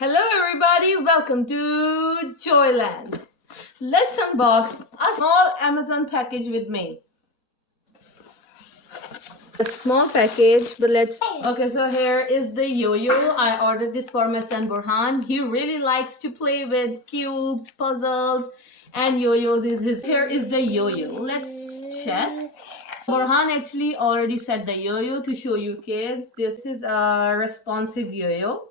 Hello everybody, welcome to Joyland. Let's unbox a small Amazon package with me. A small package, but let's... Okay, so here is the yo-yo. I ordered this for my son Burhan. He really likes to play with cubes, puzzles, and yo-yos. Here is the yo-yo. Let's check. Burhan actually already set the yo-yo to show you kids. This is a responsive yo-yo.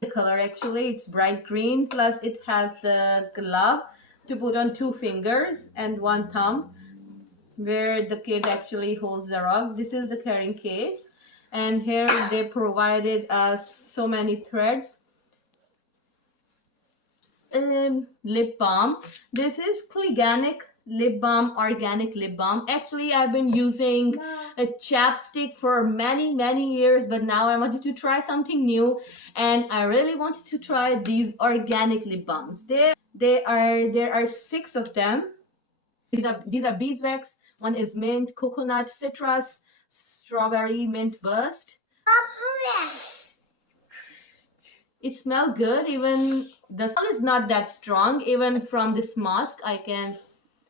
The color actually, it's bright green, plus it has the glove to put on 2 fingers and 1 thumb where the kid actually holds the rug. This is the carrying case, and here they provided us so many threads. Lip balm. This is Cliganic lip balm, organic lip balm. Actually, I've been using a chapstick for many years, but now I wanted to try something new, and I really wanted to try these organic lip balms. There are 6 of them. These are beeswax. One is mint, coconut, citrus, strawberry, mint burst. It smells good. Even the smell is not that strong. Even from this mask, I can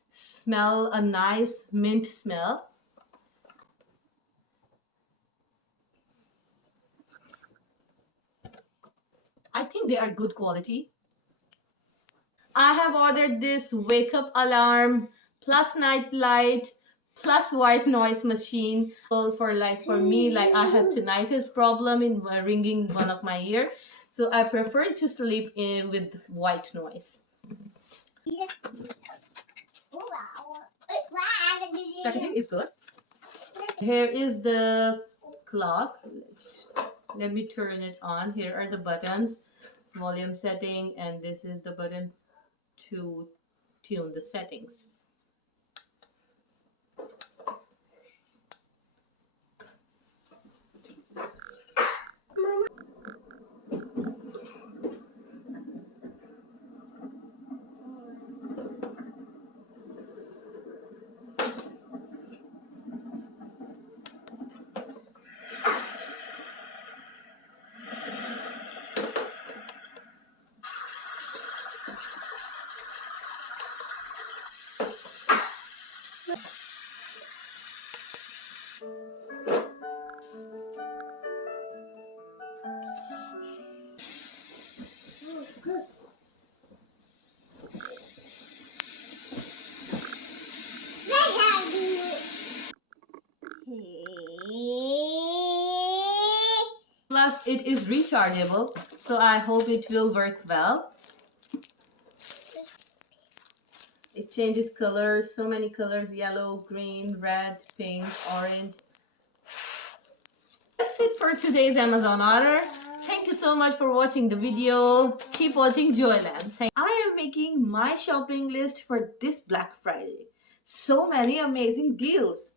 smell a nice mint smell. I think they are good quality. I have ordered this wake up alarm plus night light plus white noise machine for me, I have tinnitus problem in ringing one of my ear, so I prefer to sleep in with white noise. Packaging is good. Here is the clock. Let me turn it on. Here are the buttons, volume setting, and this is the button to tune the settings. Plus it is rechargeable, so I hope it will work well. It changes colors, so many colors: yellow, green, red, pink, orange. That's it for today's Amazon order. Thank you so much for watching the video. Keep watching Joyland. I am making my shopping list for this Black Friday. So many amazing deals.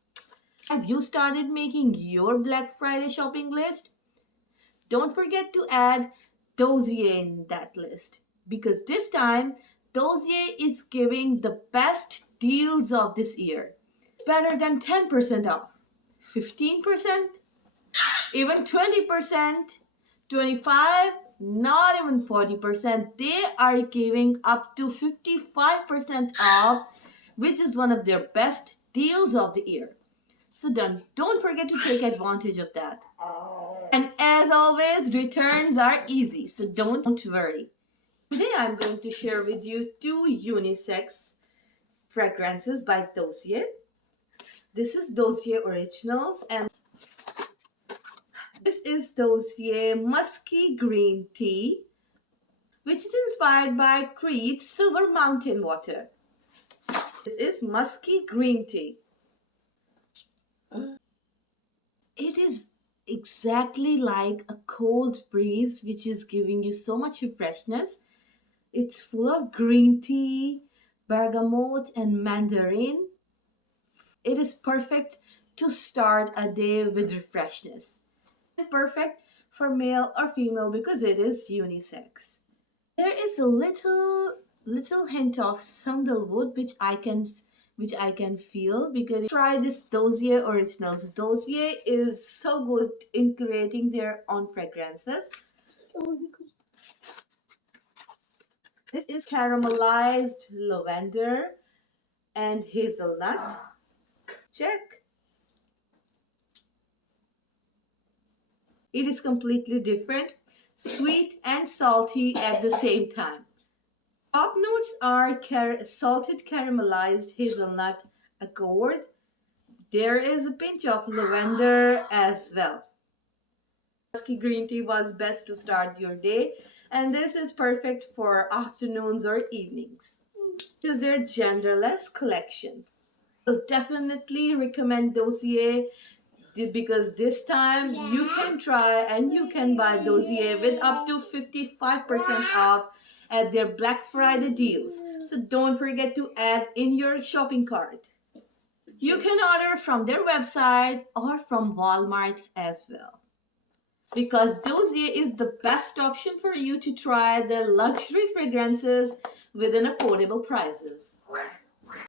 Have you started making your Black Friday shopping list? Don't forget to add Dossier in that list, because this time Dossier is giving the best deals of this year. Better than 10% off, 15%, even 20%, 25%, not even 40%. They are giving up to 55% off, which is one of their best deals of the year. So don't forget to take advantage of that. And as always, returns are easy, so don't worry. Today I'm going to share with you 2 unisex fragrances by Dossier. This is Dossier Originals, and this is Dossier Musky Green Tea, which is inspired by Creed's Silver Mountain Water. This is Musky Green Tea. It is exactly like a cold breeze, which is giving you so much freshness. It's full of green tea, bergamot, and mandarin. It is perfect to start a day with freshness. Perfect for male or female because it is unisex. There is a little hint of sandalwood which I can feel, because try this Dossier Originals. Dossier is so good in creating their own fragrances. This is caramelized lavender and hazelnut. Check. It is completely different, sweet and salty at the same time. Top notes are salted caramelized hazelnut accord. There is a pinch of lavender as well. Musky green tea was best to start your day, and this is perfect for afternoons or evenings. This is their genderless collection. I'll definitely recommend Dossier because this time you can try and you can buy Dossier with up to 55% off at their Black Friday deals. So don't forget to add in your shopping cart. You can order from their website or from Walmart as well, because Dossier is the best option for you to try the luxury fragrances within affordable prices.